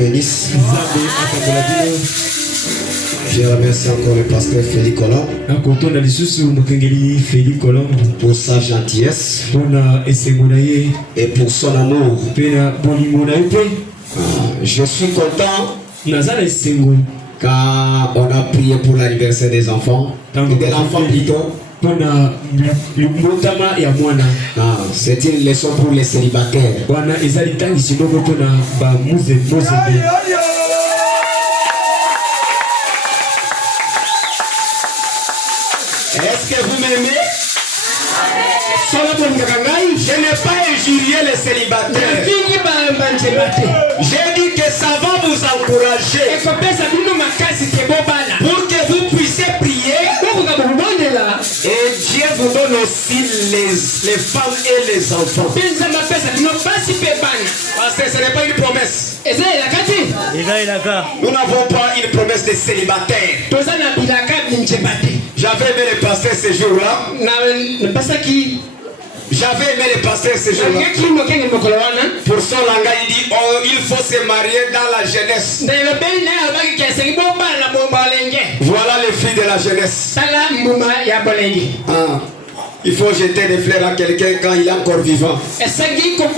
bénisse. Je remercie encore le pasteur Félix Colomb pour sa gentillesse et pour son amour. Je suis content car on a prié pour l'anniversaire des enfants, et de l'enfant plutôt. C'est une leçon pour les célibataires. Est-ce que vous m'aimez? Je n'ai pas injurié les célibataires. J'ai dit que ça va vous encourager pour que vous puissiez prier. Et Dieu vous donne aussi les femmes et les enfants. Parce que ce n'est pas une promesse. Nous n'avons pas une promesse de célibataire. J'avais aimé les pasteurs ce jour-là. J'avais aimé les pasteurs ce jour-là. Pour son langage, il dit oh, il faut se marier dans la jeunesse. Voilà les filles de la jeunesse. Il faut jeter des fleurs à quelqu'un quand il est encore vivant. Quand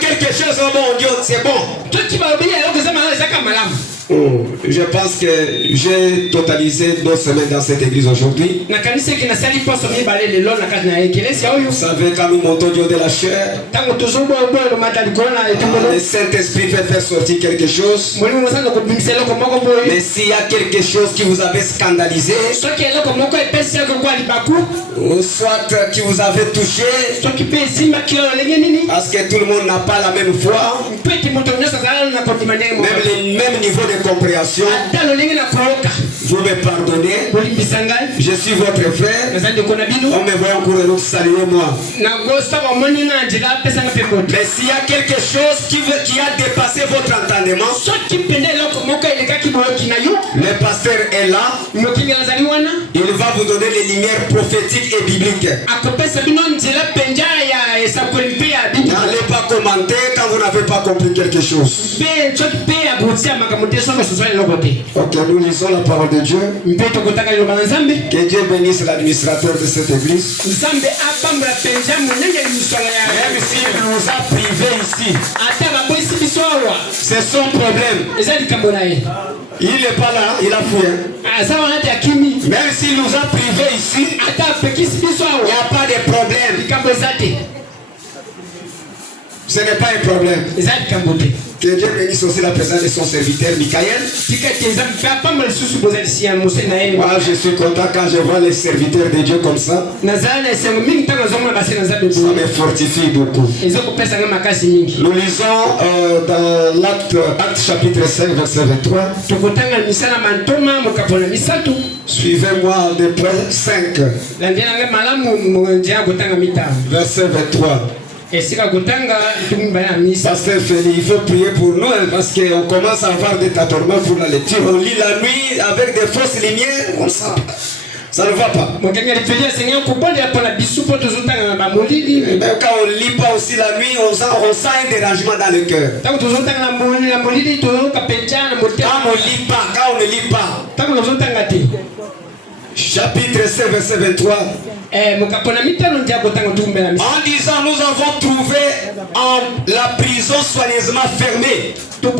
quelque chose est bon, Dieu, c'est bon. Je pense que j'ai totalisé 2 semaines dans cette église aujourd'hui. Vous savez, quand nous montons Dieu de la chair, le Saint-Esprit fait faire sortir quelque chose. Mais s'il y a quelque chose qui vous avait scandalisé, ou soit qui vous avait touché, parce que tout le monde n'a pas la même foi, même le même niveau de compréhension, vous me pardonnez. Je suis votre frère. On me voit en cours de saluer moi. Mais s'il y a quelque chose qui a dépassé votre entendement, le pasteur est là. Il va vous donner les lumières prophétiques et bibliques. N'allez pas commenter quand vous n'avez pas compris quelque chose. Ok, nous lisons la parole de Dieu. Que Dieu bénisse l'administrateur de cette église. Même s'il nous a privés ici, c'est son problème. Il n'est pas là, il a fui. Même s'il nous a privés ici, il n'y a pas de problème. Ce n'est pas un problème. Que Dieu bénisse aussi la présence de son serviteur Michael. Moi, je suis content quand je vois les serviteurs de Dieu comme ça. Ça me fortifie beaucoup. Nous lisons dans l'acte chapitre 5, verset 23. Suivez-moi de près 5. Verset 23. Pasteur Félix, il faut prier pour nous parce qu'on commence à avoir des tâtonnements pour la lecture. On lit la nuit avec des fausses lumières, ça ne va pas. Même quand on ne lit pas aussi la nuit, on sent un dérangement dans le cœur. Quand on ne lit pas. Chapitre 7, verset 23. En disant nous avons trouvé la prison soigneusement fermée. La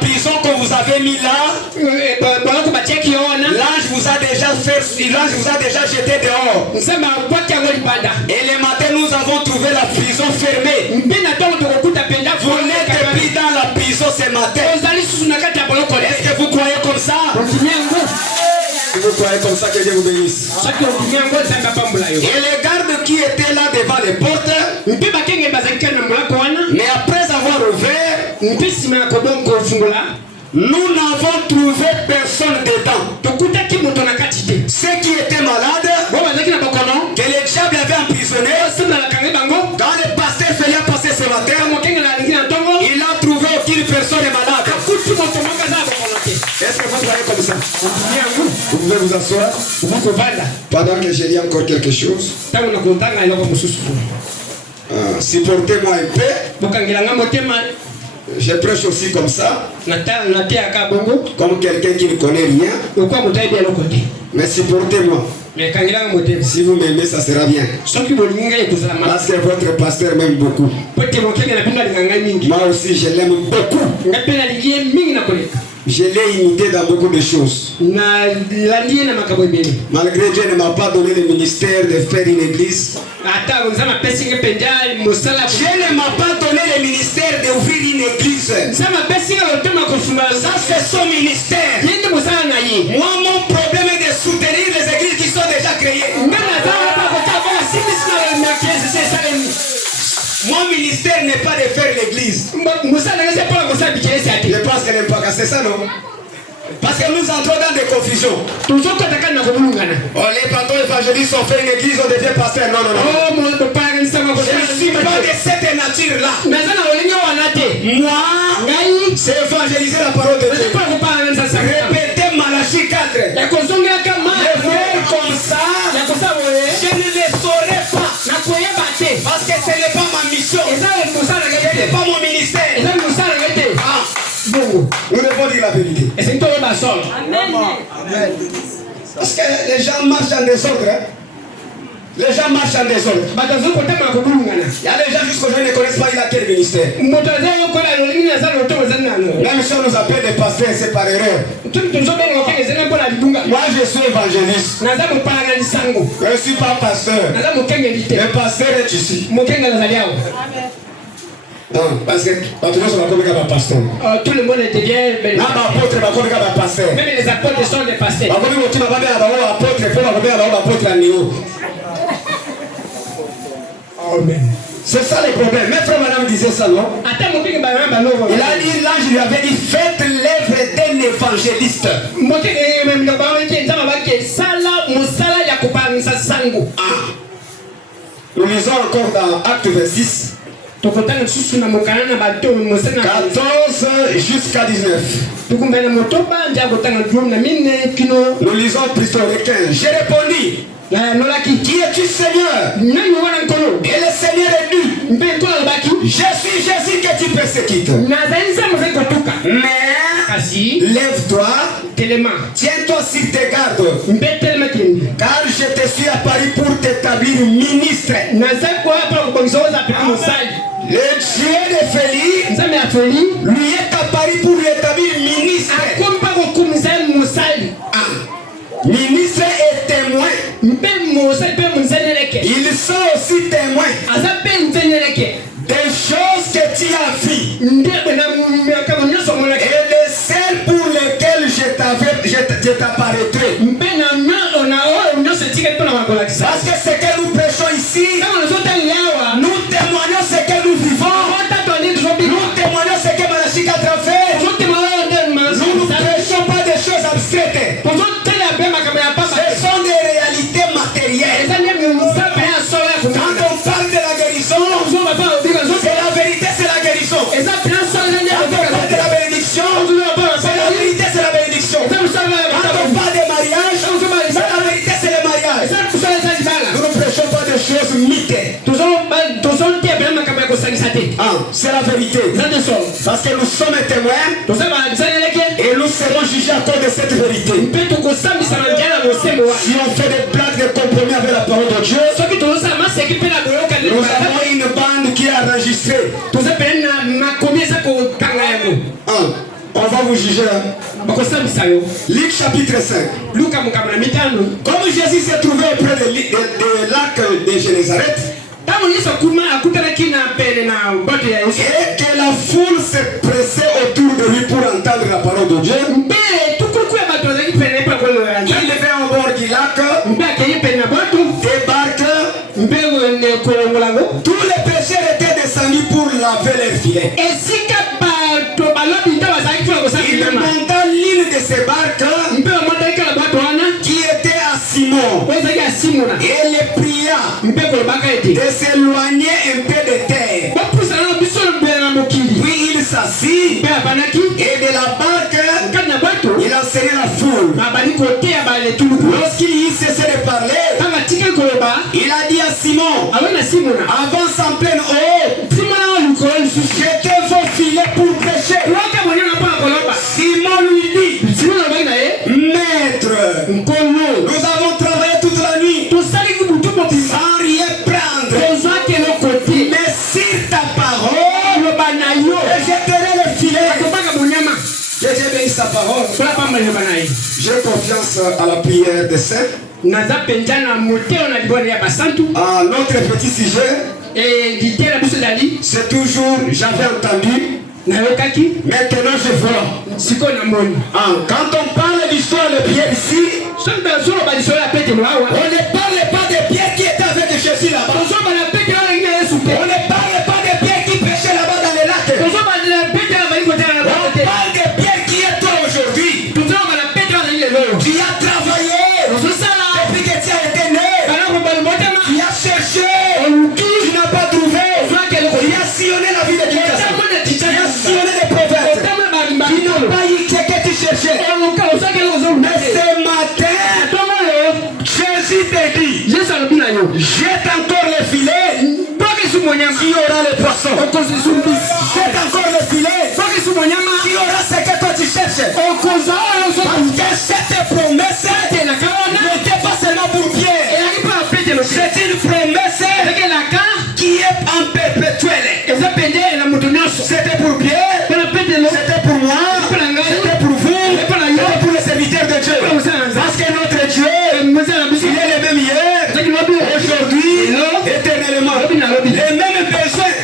prison que vous avez mis là, l'ange vous a déjà jeté dehors. Et le matin nous avons trouvé la prison fermée. Vous n'êtes plus dans la prison ce matin. Est-ce que vous croyez comme ça? Si vous croyez comme ça, que Dieu vous bénisse. Et les gardes qui étaient là devant les portes, mais après avoir ouvert, nous n'avons trouvé personne dedans. Ceux qui étaient malades, que le diable avait emprisonné, quand le pasteur Félix a passé ce matin, il a trouvé aucune personne malade. Est-ce que vous voyez comme ça? Vous pouvez vous asseoir pendant que je lis encore quelque chose. Supportez-moi un peu. Je prêche aussi comme ça. Comme quelqu'un qui ne connaît rien. Mais supportez-moi. Si vous m'aimez, ça sera bien. Parce que votre pasteur m'aime beaucoup. Moi aussi, je l'aime beaucoup. Je l'ai imité dans beaucoup de choses. Malgré Dieu ne m'a pas donné le ministère de faire une église. Dieu ne m'a pas donné le ministère d'ouvrir une église. Ça, c'est son ministère. Moi, mon problème est de soutenir les églises qui sont déjà créées. Mon ministère n'est pas de faire l'église. Je pense qu'elle n'aime pas, c'est ça, non? Parce que nous entrons dans des confusions. Les pasteurs évangélistes ont fait une église, on devient pasteur. Non. Je ne suis pas de cette nature-là. Moi, c'est évangéliser la parole de Dieu. Répétez Malachie 4. Je vais comme ça. Je ne le saurais pas. Parce que ce n'est pas ma mission. Ce n'est pas mon ministère. Nous devons dire la vérité. Amen. Parce que les gens marchent en désordre. Les gens marchent en désordre. Il y a des gens jusqu'aujourd'hui qui ne connaissent pas il a quel ministère. Même si on nous appelle des pasteurs, c'est par erreur. Moi je suis évangéliste. Je ne suis pas pasteur. Le pasteur est ici. Parce que tout le monde devient pasteur. Même les apôtres sont des pasteurs. Amen. C'est ça le problème. Même frère madame disait ça, non? Il a dit, l'ange lui avait dit, faites l'œuvre d'un évangéliste. Nous lisons encore dans Acte 26. 14 jusqu'à 19. Nous lisons plutôt le 15. J'ai répondu, qui es-tu Seigneur? Et le Seigneur est dit, je suis Jésus que tu persécutes. Mais lève-toi, tiens-toi sur tes gardes, car je te suis apparu pour t'établir ministre. Le Dieu de Félix lui est apparu pour l'établir ministre. Ministre et témoin. Ils sont aussi témoins des choses que tu as vues et de celles pour lesquelles je t'apparaîtrai. Parce que ce que nous prêchons ici, nous témoignons ce que nous vivons. Nous témoignons ce que Malachie 4 a fait. Nous ne prêchons pas des choses abstraites. Ce sont des réalités matérielles. Quand on parle de la guérison, c'est la vérité, c'est la guérison. Quand on parle de la bénédiction, c'est la vérité, c'est la bénédiction. Quand on parle de mariage, c'est la vérité, c'est le mariage. Nous ne prêchons pas des choses mythes. C'est la vérité. Parce que nous sommes témoins et nous serons jugés à cause de cette vérité. Si on fait des blagues de compromis avec la parole de Dieu, nous avons une bande qui est enregistrée. On va vous juger là. Luc chapitre 5. Comme Jésus s'est trouvé près de lac de Génézareth, et que la foule se pressait autour de lui pour entendre la parole de Dieu, il devait en bord du lac, débarque. Tous les pécheurs étaient descendus pour laver leurs filets. Il monta l'île de ces barques qui était à Simon et les pria de s'éloigner un peu de terre. Puis il s'assit et de la barque il enseignait la foule. foule. Lorsqu'il cessait de parler, il a dit à Simon, avance en pleine eau, jetez vos filets pour pêcher. Simon lui dit, maître, nous avons travaillé toute la nuit sans rien prendre, mais sur ta parole, je jetterai le filet. J'ai béni sa parole. J'ai confiance à la prière des saints. Notre petit sujet, c'est toujours j'avais entendu, maintenant je vois. Quand on parle d'histoire de Pierre ici, on ne parle pas de Pierre qui était avec Jésus là-bas. On ne parle pas de Pierre qui pêchait là-bas dans les lacs. On parle de Pierre qui est toi aujourd'hui. Tu as travaillé depuis que tu as été né. Tu as cherché, tu n'as pas trouvé. Tu as sillonné la vie de Dieu. Tu as sillonné les prophètes. Tu n'as pas eu ce que tu cherchais. Mais ce matin, Jésus te dit, jette encore le filet, il y aura le poisson. Jette encore le filet, il y aura ce que toi tu cherches. Parce que cette promesse n'était pas seulement pour Pierre. C'est une promesse qui est en perpétuel. C'était pour Pierre, c'était pour moi, c'était pour vous, c'était pour les serviteurs de Dieu. Parce que notre Dieu, il est le même hier, aujourd'hui, éternellement. Les mêmes besoins.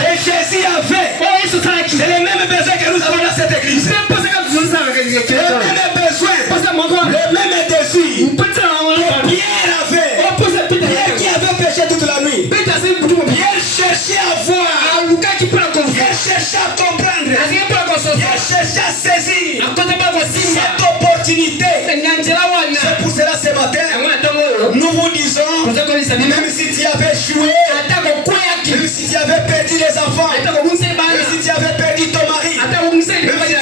Et Jésus avait. C'est les mêmes besoins que nous avons dans cette église. Les mêmes besoins. Les mêmes désirs. Pierre avait. Pierre qui avait péché toute la nuit. Pierre cherchait à voir. Pierre cherchait à comprendre. Pierre cherchait à saisir cette opportunité. C'est pour cela ce matin, nous vous disons, même si tu avais joué, même si tu avais perdu les enfants, même si tu avais perdu ton mari, même si tu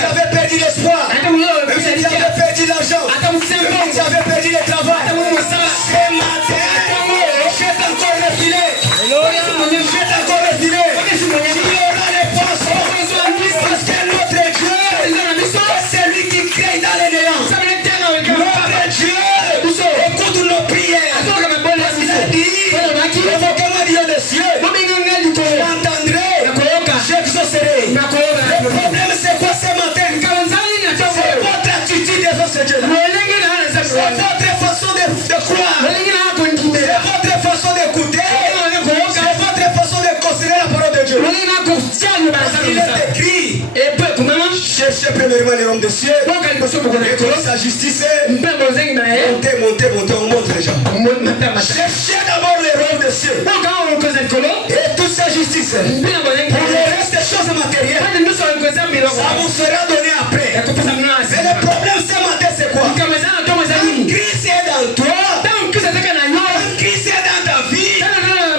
avais perdu l'espoir, même si tu avais perdu l'argent, même si tu avais perdu le travail, ce matin, jette encore le filet. Jette encore le filet. Il y aura les poissons. Parce que notre Dieu, c'est lui qui crée dans les néants. Notre Dieu écoute nos prières. Il a dit, évoquez-moi Dieu des cieux. J'entendrai, j'exaucerai. Le problème c'est quoi ce matin? C'est votre attitude devant ce Dieu. C'est votre façon de croire. C'est votre façon d'écouter. C'est votre façon de considérer la parole de Dieu. Il est écrit, cherchez premièrement les hommes des cieux et que sa justice, montez, on monte les gens. Cherchez d'abord les hommes des cieux et toute sa justice. Pour le reste des choses matérielles, ça vous sera donné après. Mais le problème ce matin c'est quoi? Quand Christ est dans toi, quand Christ est dans ta vie,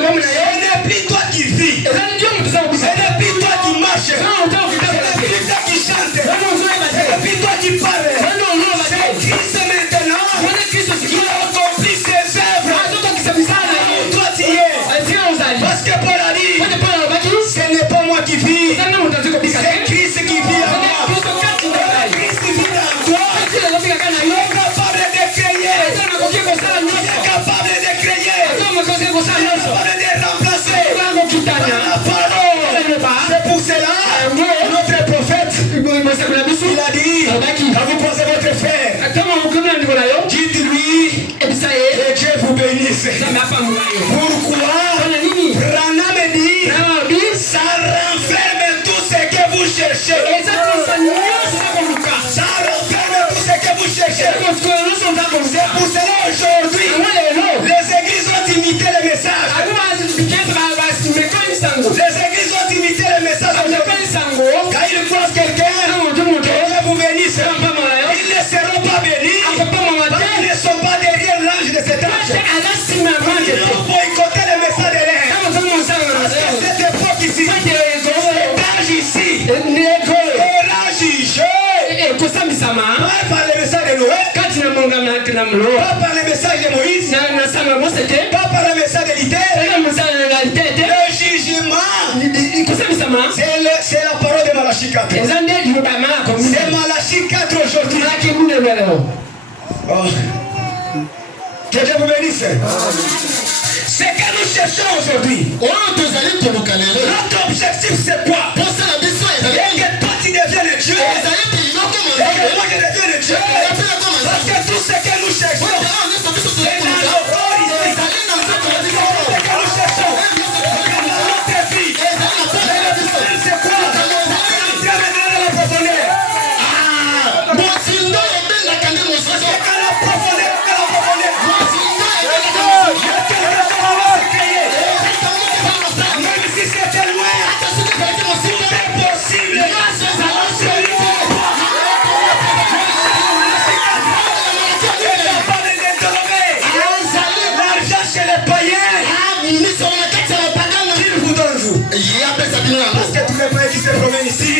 ce n'est plus toi qui vis, ce n'est plus toi qui marches, ce n'est plus toi qui chante, ce n'est plus toi qui parle. C'est Christ maintenant qui accomplit ses œuvres. Toi tu y es. Parce que Paul a dit, ce n'est pas moi qui vis, c'est Christ qui vit en moi. Christ qui vit en toi. Il est capable de créer. Il est capable de créer. Il est capable de remplacer par la parole. C'est pour cela notre prophète, il a dit, quand vous posez votre frère, dites-lui que Dieu vous bénisse. Pourquoi? Branham dit, ça renferme tout ce que vous cherchez. Ça renferme tout ce que vous cherchez. C'est pour cela aujourd'hui, les églises ont imité le message. Les églises ont imité le message. Quand ils croisent quelqu'un, que Dieu vous bénisse, ils ne seront pas bénis parce qu'ils ne sont pas derrière l'ange de cet ange. Ils ont boycotté le message de l'air. Parce que cette époque ici, cet âge ici, est juge par le pas par le message de Moïse, pas par le message d'Élie. Le jugement, c'est la parole de Malachie 4. C'est Malachie 4 aujourd'hui. Oh. Que Dieu vous bénisse. Ce que nous cherchons aujourd'hui, notre objectif c'est quoi? Et que toi tu deviennes Dieu, et que moi je devienne Dieu. Parce que tout ce que nous cherchons, c'est dans nos corps ici. Tout ce que nous cherchons, c'est dans notre vie. Mais le problème c'est quoi? C'est entrer dans la profondeur. Parce que tous les païens qui se promènent ici,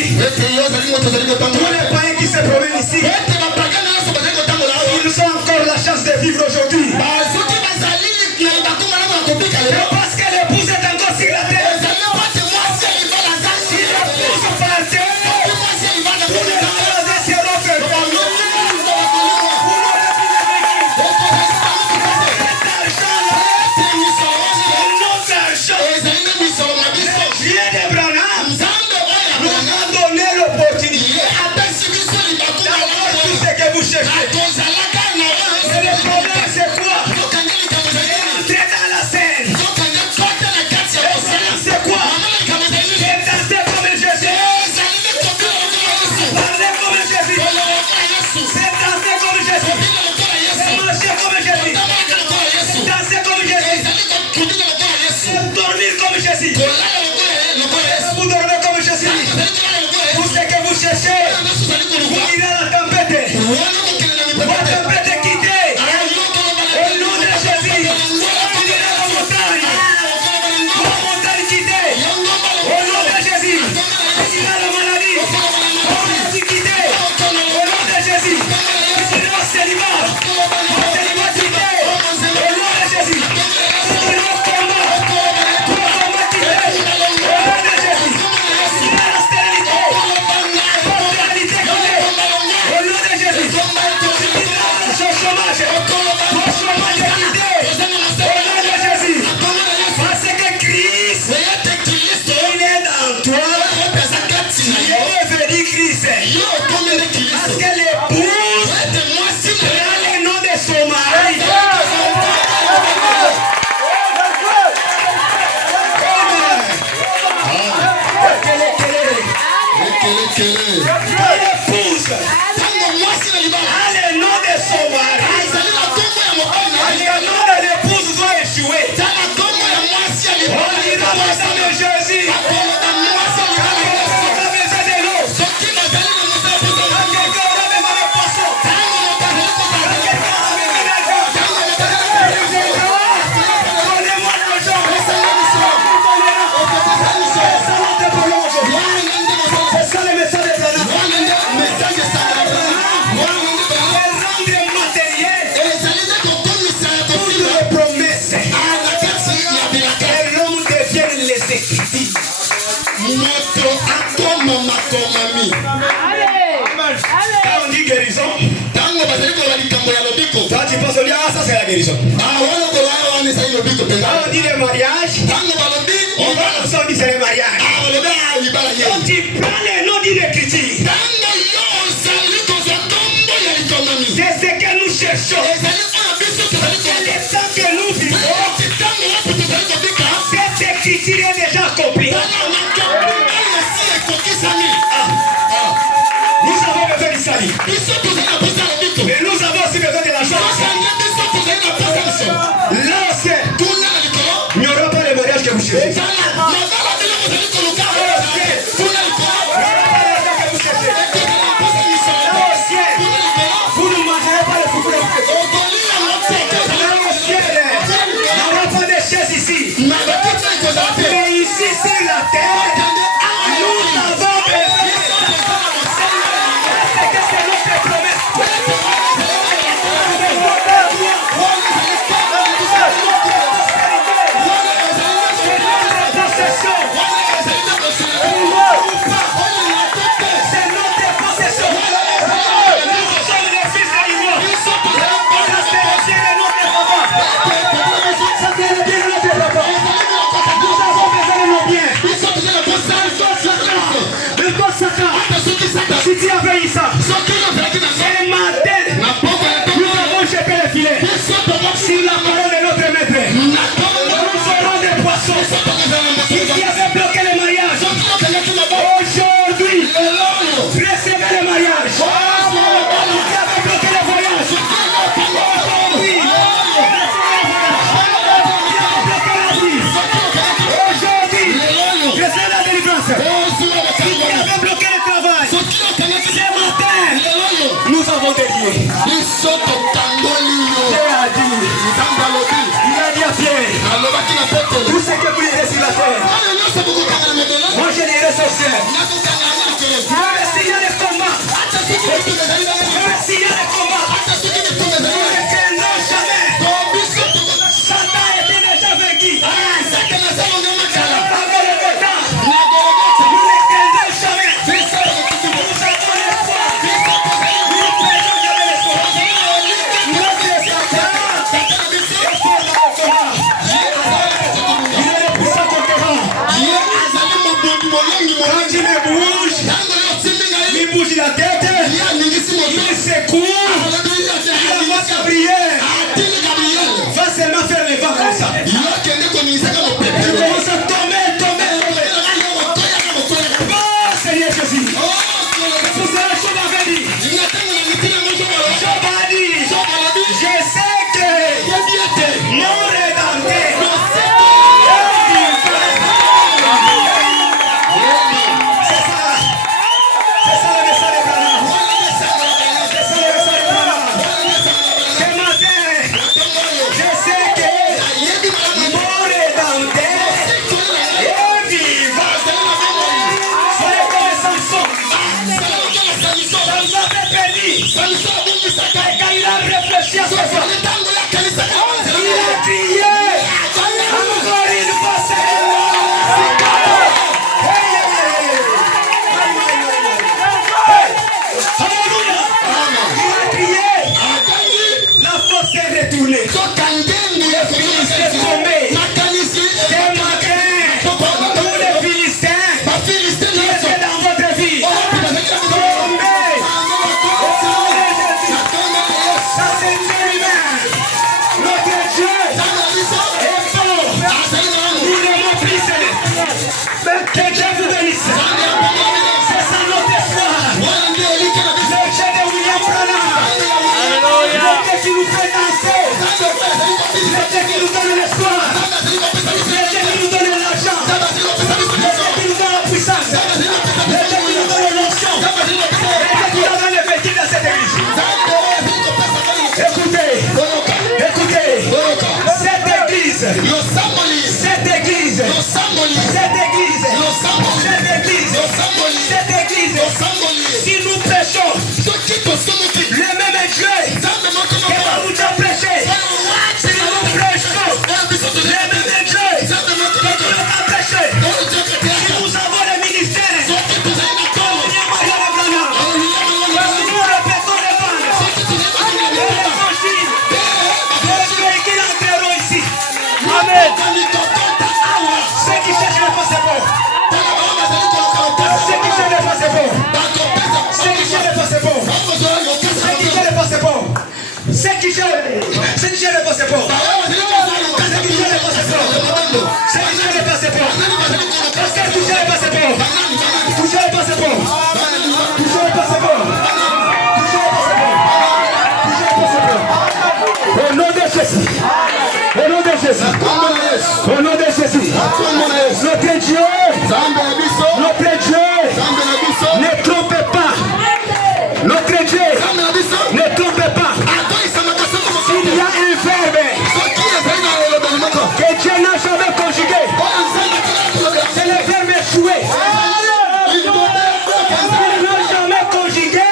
ils ont encore la chance de vivre aujourd'hui. Parce que l'épouse est encore sur la terre. Si l'épouse partait, pour les raser sur l'autre. Ça c'est la guérison. Quand on dit le mariage, on va on dit c'est le mariage. Quand tu prends le nom d'une écriture, c'est ce que nous cherchons. C'est le temps que nous vivons. Cette écriture est déjà accomplie. Nous avons besoin du salut. Mais nous avons aussi besoin de la chance. Là, c'est il n'y aura pas le mariage que vous cherchez. Vous ne mangerez pas le foufou. Tout ce que vous irez sur la terre, moi je l'irai sur le ciel. Je vais signer le combat. Je vais signer le combat. Que non jamais. Satan était déjà vaincu. La tête, il secoue, il va Gabriel, va seulement faire les vents comme ça. Tu commences à tomber. Oh Seigneur Jésus, pour cela Job avait dit, je sais que mon Rédempteur si nous prêchons le même Dieu que nous avons prêché, si nous prêchons le même Dieu que nous avons prêché, si nous avons le ministère comme nous répétons les bandes et l'évangile, qu'ils entreront ici. Amen. Ceux qui cherchent le passé bon. Ceux qui cherchent le passé bon. Ceux qui cherchent le passé bon. Ceux qui cherchent le passé bon. Ceux qui cherchent le passé bon. Ceux qui cherchent le passé bon. Ceux qui cherchent le passé bon. Est-ce que tu cherches le passé bon? Tu cherches le passé bon. Tu cherches le passé bon. Tu cherches le passé bon. Tu cherches le passé bon. Au nom de Jésus. Au nom de Jésus. Au nom de Jésus. Notre Dieu. Notre Dieu. Ne trompe pas. Notre Dieu. Ne trompe pas. S'il y a un verbe que Dieu n'a jamais conjugué, c'est le verbe échouer. Il n'a jamais conjugué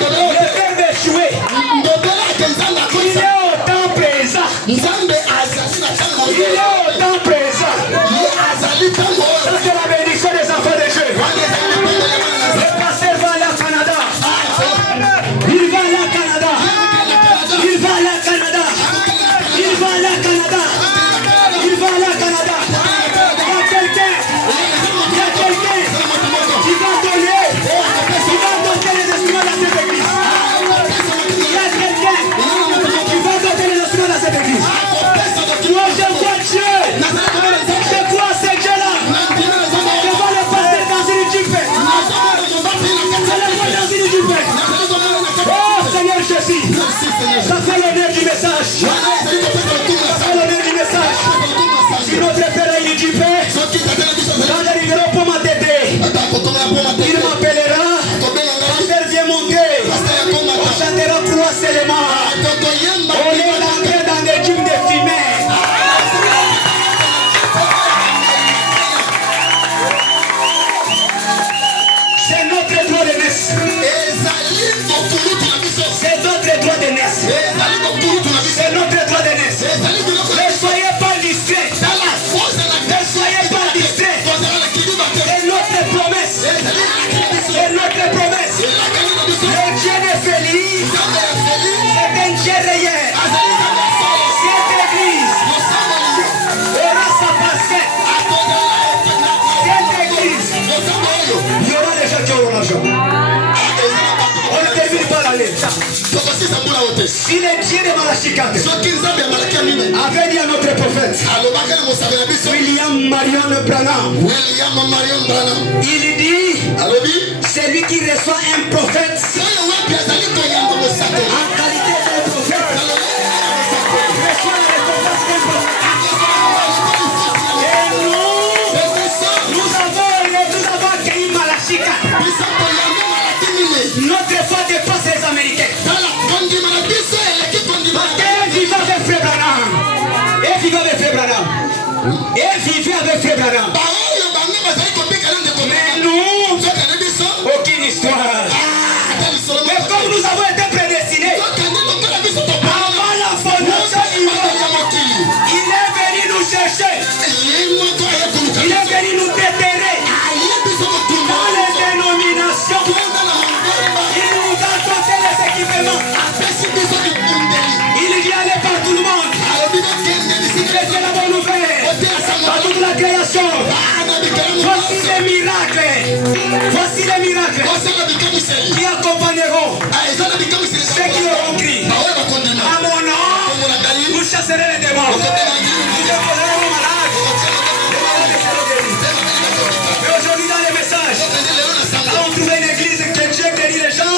le verbe échouer. Il est autant présent. Il est autant présent. Ça c'est la bénédiction des enfants de Dieu. Le pasteur va aller au Canada. Il va aller au Canada. Il va aller au Canada. Il va aller au Canada. Il va aller au Canada. Il y a quelqu'un qui va donner les instruments dans cette église. Il y a quelqu'un qui va donner les instruments dans cette église. Moi je vois Dieu. Je crois à ce Dieu-là. Je vois le pasteur dans une jupe. Je le vois dans une jupe. Oh Seigneur Jésus. Ça fait l'honneur du message. Ça fait l'honneur du message. Si notre Père est une jupe, quand j'arriverai pour m'attêter, il m'appellera. Pasteur viens monter. On chantera croix seulement. On est rentré dans des jupes de fumée. avait dit à notre prophète William Marion Branham. Il dit c'est lui qui reçoit un prophète en qualité de prophète. Et nous avons accueilli Malachika. Notre foi dépasse les Américains. Et vivant avec Frère Branham. Et vivant avec Frère Branham. Et vivant avec Frère Branham. Mais nous, aucune histoire. Mais comme nous avons été prédestinés, avant la fondation du monde, il est venu nous chercher. Il est venu nous déterrer dans les dénominations. Il nous a donné les équipements. Il dit allez par tout le monde. C'est la bonne nouvelle. À toute la création. Voici les miracles. Voici les miracles qui accompagneront ceux qui auront crié. À mon nom, vous chasserez les démons. Vous déposerez vos malades. Mais aujourd'hui dans les messages, allons trouver une église que Dieu guérit les gens.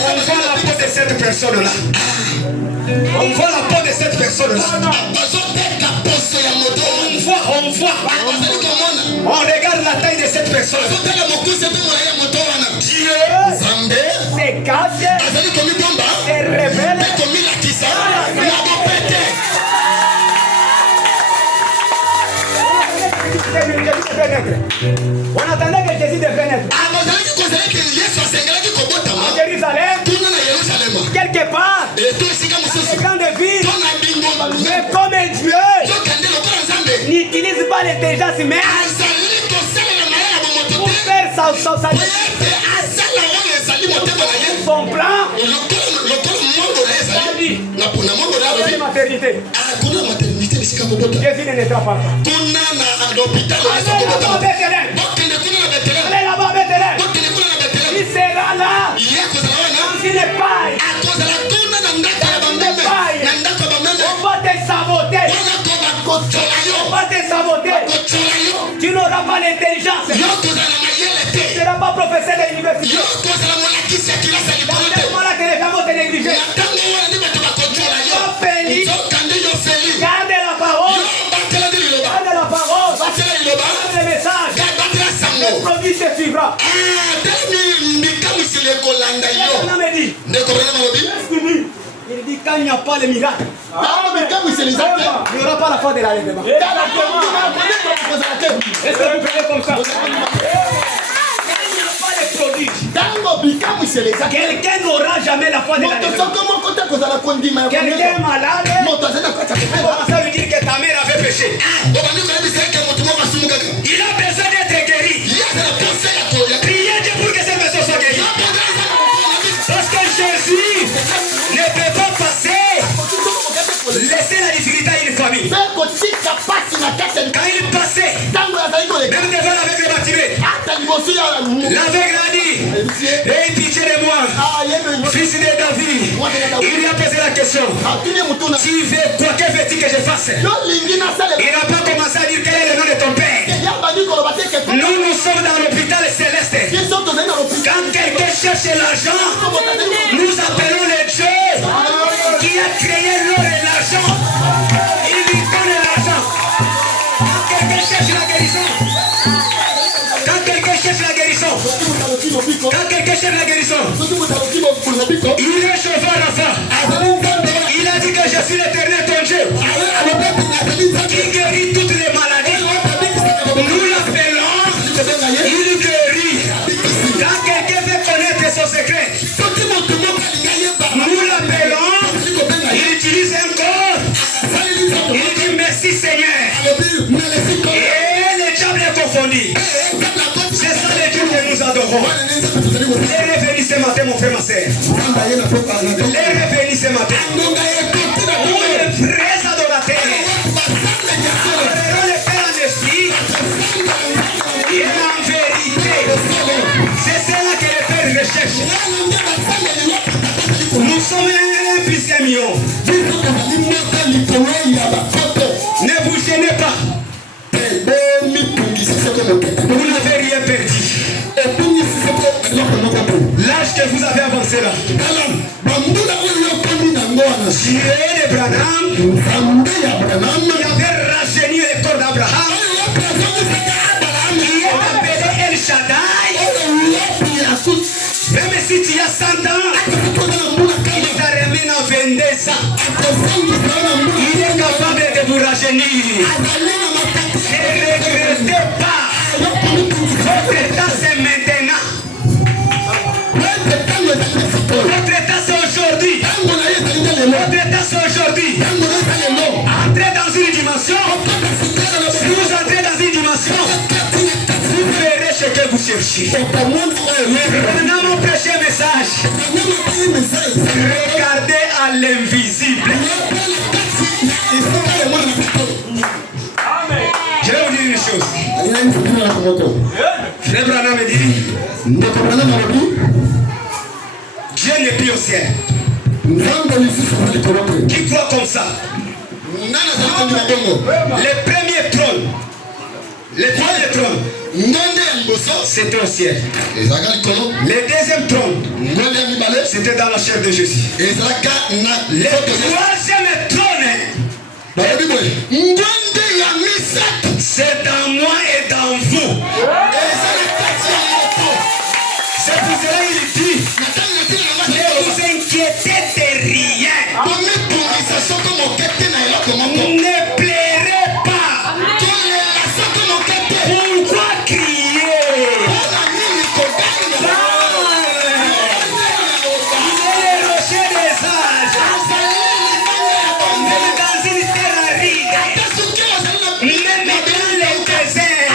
On voit la peau de cette personne-là. On voit la peau de cette personne-là. On voit. On regarde la taille de cette personne. Dieu se cache, se révèle. On attendait que Jésus devienne naître. En Jérusalem, quelque part, dans les grandes villes, mais comme un Dieu n'utilise pas l'intelligence humaine pour faire son plan, la maternité. Jésus ne naîtra pas. Allez là-bas, Bethléem. Il sera là. Il n'est pas. On va te saboter. On va te saboter. Tu n'auras pas l'intelligence. Tu ne seras pas professeur de l'université. Dans là que les gens vont te négliger. Garde la parole. Garde la parole. Garde le message. Le produit se suivra. Il dit quand il n'y a pas le miracle, il n'y aura pas la foi de l'enlèvement. Est-ce que vous pouvez comme ça? Quelqu'un n'aura jamais la foi de l'enlèvement. Quelqu'un est malade, ça veut dire que ta mère avait péché. Il a besoin d'être guéri. Priez Dieu pour que cette personne soit guérie. Parce que Jésus ne peut pas passer, laisser la difficulté à une famille. Quand il passait, même devant l'aveugle Bartimée, l'aveugle a dit, aie pitié de moi, fils de David. Il lui a posé la question, tu veux quoi, que veux-tu que je fasse? Il n'a pas commencé à dire quel est le nom de ton père. Nous sommes dans l'hôpital céleste. Quand quelqu'un cherche l'argent, nous appelons le Dieu qui a créé l'or et l'argent. Il lui donne l'argent. Quand quelqu'un cherche la guérison, quand quelqu'un cherche la guérison, il est chauffeur d'enfant. Il a dit que je suis l'Éternel ton Dieu qui guérit toutes les maladies. Nous l'appelons, il guérit. Quand quelqu'un veut connaître son secret, nous l'appelons, il utilise un corps, il dit merci Seigneur. Et le diable est confondu. C'est ça le Dieu que nous adorons. Elle est venue ce matin, mon frère, ma soeur. Elle est venue ce matin. Nous les vrais adorateurs. Adorons le Père en esprit et en vérité. C'est cela que le Père recherche. Nous sommes Ne vous gênez pas. Vous n'avez rien perdu. L'âge que vous avez avancé là. Dieu d'Abraham, il avait rajeuni le corps d'Abraham. Il est appelé El Shaddai. Même si tu as 100 ans, il t'a remis dans 22 ans. Il est capable de vous rajeunir. Ne regrettez pas. Votre temps c'est maintenant. Votre temps c'est aujourd'hui. Votre temps c'est aujourd'hui. Entrez dans une dimension. Si vous entrez dans une dimension, vous verrez ce que vous cherchez. Maintenant mon prochain message. Regardez à l'invisible. Je vais vous dire une chose. Frère Branham me dit, Dieu n'est plus au ciel. Qui croit comme ça? Le premier trône, c'était au ciel. Le deuxième trône, c'était dans la chair de Jésus. Le troisième trône, c'est dans moi et dans vous. C'est pour cela qu'il dit, ne vous inquiétez de rien. Ne pleurez pas. Pourquoi crier? Il est le rocher des âges. Même dans une terre aride, même dans les déserts,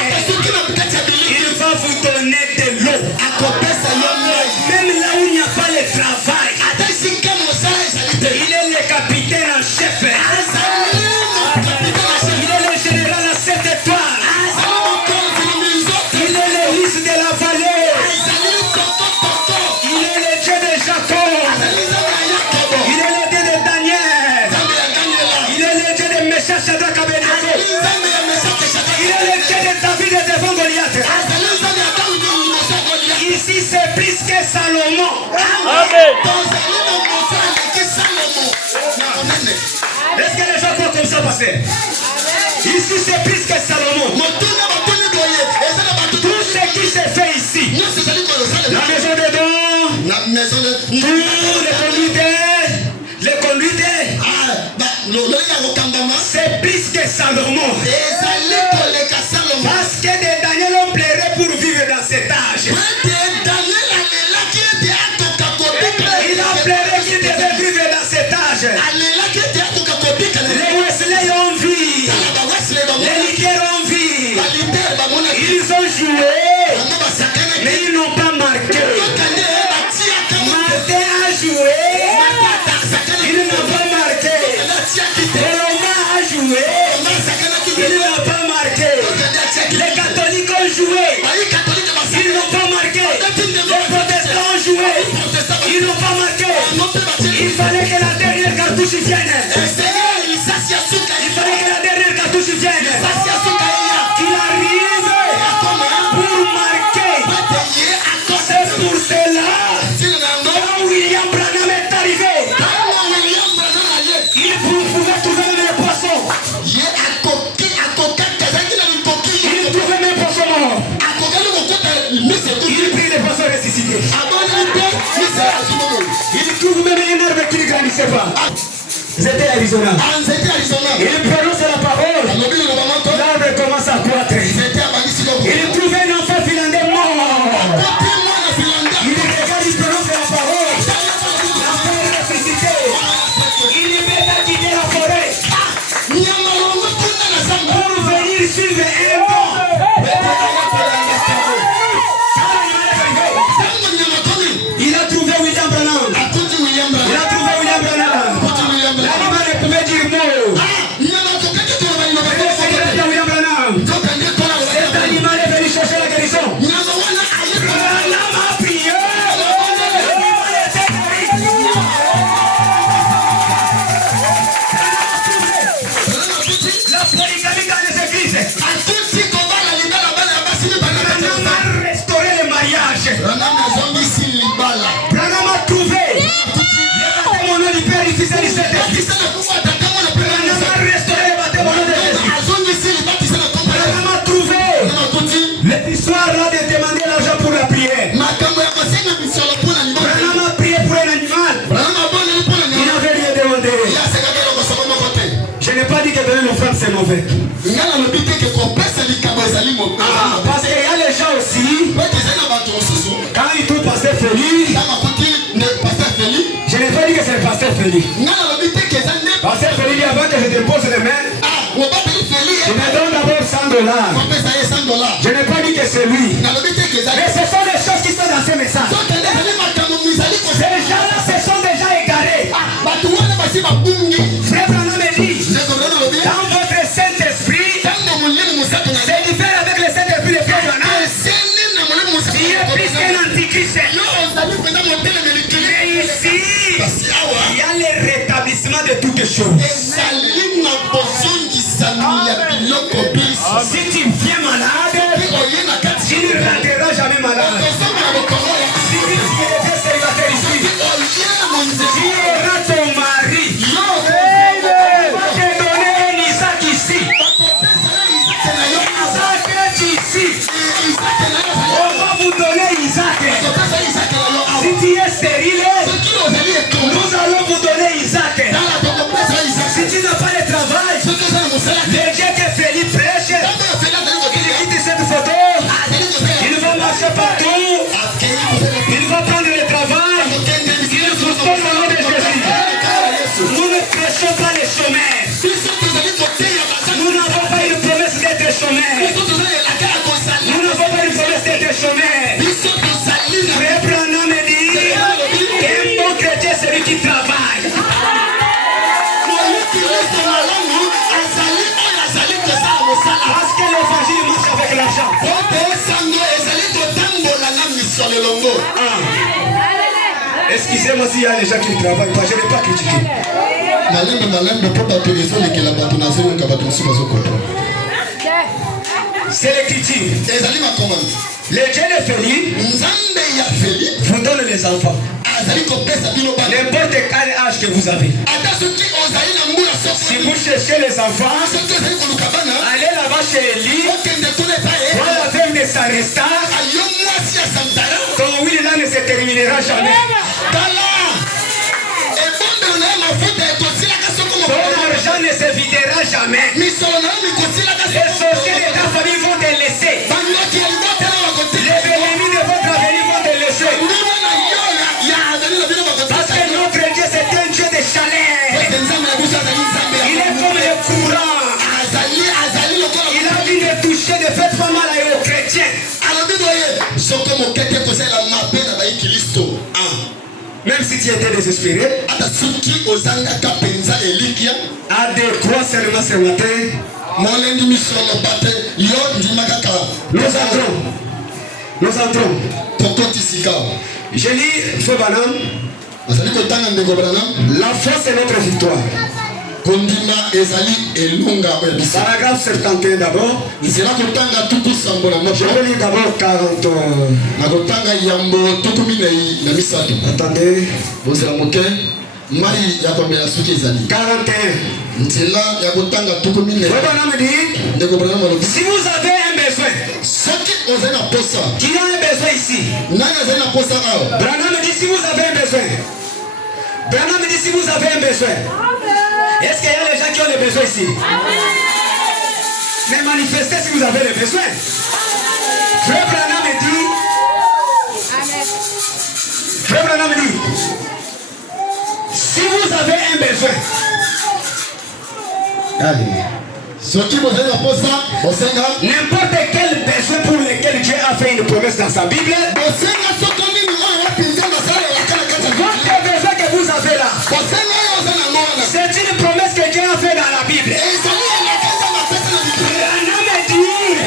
il va vous donner de l'eau. Même là où il n'y a pas le travail, il est le capitaine en chef. Il est le général à 7 étoiles. Il est le lys de la vallée. Il est le Dieu de Jacob. Il est le Dieu de Daniel. Il est le Dieu de Meshach, Shadrach, Abednego. Il est le Dieu de David et devant Goliath. Ici c'est plus que Salomon. Amen. Est-ce que les gens croient comme ça passer? Ici c'est plus que Salomon. Tout ce qui s'est fait ici, la maison de dons, les conduites, c'est plus que Salomon. Parce que des Daniel ont pleuré pour vivre dans cet âge. Il a pleuré qu'il devait vivre dans cet âge. Les Wesley ont vu. Les Liqueurs ont vu. Ils ont joué. Mais ils n'ont pas marqué. Martin a joué. Il n'a pas marqué. Roma a joué. Il n'a pas marqué. Les catholiques ont joué. Ils n'ont pas marqué. Les protestants ont joué. Ils n'ont pas marqué. Il fallait que la dernière cartouche vienne. Il fallait que la dernière cartouche vienne. Qu'il arrive pour marquer. C'est pour cela quand William Branham est arrivé, il pouvait trouver mes poissons. Il trouvait mes poissons morts. Il prit les poissons ressuscités. Il trouve même un arbre qui ne grandissait pas. C'était Arizona. Il prononce la parole. L'arbre commence à croître. Il trouve un enfant finlandais mort. Il regarde, il prononce la parole. L'enfant est ressuscité. Il peut quitter la forêt pour venir suivre un bon. Il a trouvé William Branham. L'animal ne pouvait dire mot. c'est mauvais. Parce qu'il y a les gens aussi, quand ils trouvent pasteur Félix, je n'ai pas dit que c'est le pasteur Félix. Pasteur Félix, avant que je te pose les mains, je me donne d'abord $100. Je n'ai pas dit que c'est lui. Mais ce sont les choses qui sont dans ce message. Ces gens-là se sont déjà égarés. Frère Branham me dit, dans votre Saint-Esprit, c'est différent avec le Saint-Esprit de Frère Branham. Il est plus qu'un antichrist. Mais ici, il y a le rétablissement de toutes choses. Si tu viens malade, tu ne rentreras jamais malade. Si tu es célibataire ici, tu auras ton mari. On va te donner un Isaac ici. Isaac est ici. On va vous donner Isaac. Si tu es stérile, nous allons vous donner Isaac. Si tu n'as pas de travail, le Dieu que Félix prêche, il quitte cette photo, il va marcher partout, il va prendre le travail, il vous donne le nom de Jésus. Nous ne prêchons pas les chômeurs. Nous n'avons pas une promesse d'être chômeurs. Nous n'avons pas une promesse d'être chômeurs. Frère Branham me dit qu'un bon chrétien c'est lui qui travaille. Parce que l'évangile marche avec l'argent. Excusez-moi s'il y a des gens qui ne travaillent pas, je n'ai pas critiqué. C'est l'écriture. Les dieux de Félix vous donnent les enfants. N'importe quel âge que vous avez. Si vous cherchez les enfants, allez là-bas chez Élie. Voilà la veuve de Saresta. Ton oui là ne se terminera jamais. Ton argent ne se videra jamais. Les sorciers de ta famille vont te laisser. Les ennemis de votre avenir vont te laisser. Parce que notre Dieu c'est un Dieu de chaleur. Il est comme le courant. Il a envie de toucher, de faire pas mal aux chrétiens. Même si tu étais désespéré, à des croix seulement ce matin, nous entrons. Je lis Frère Branham, la force est notre victoire. Paragraphe 71 d'abord. Je vais lire d'abord 40. Attendez. 41. Si vous avez un besoin, qui a un besoin ici? Branham me dit si vous avez un besoin. Branham me dit si vous avez un besoin. Est-ce qu'il y a des gens qui ont des besoins ici? Mais manifestez si vous avez des besoins. Frère Branham me dit. Frère Branham me dit. Si vous avez un besoin. Allez. N'importe quel besoin pour lequel Dieu a fait une promesse dans sa Bible. Votre besoin que vous avez là. C'est une promesse que Dieu a fait dans la Bible.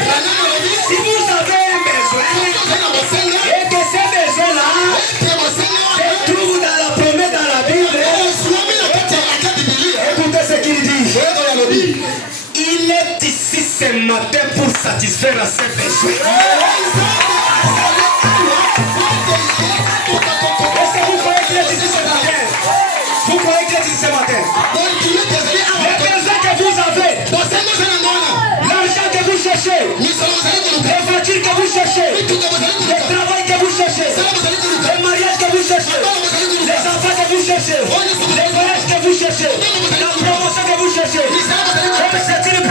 Branham me dit, si vous avez un besoin et que ces besoins-là se trouvent dans la promesse dans la Bible, écoutez ce qu'il dit. Il est ici ce matin pour satisfaire à ses besoins. Est-ce que vous croyez qu'il est ici ce matin? Vous croyez qu'il est ici ce matin? Les besoins que vous avez, l'argent que vous cherchez, les voitures que vous cherchez, le travail que vous cherchez, le mariage que vous cherchez, les enfants que vous cherchez, les voyages que vous cherchez, la promotion que vous cherchez. C'est une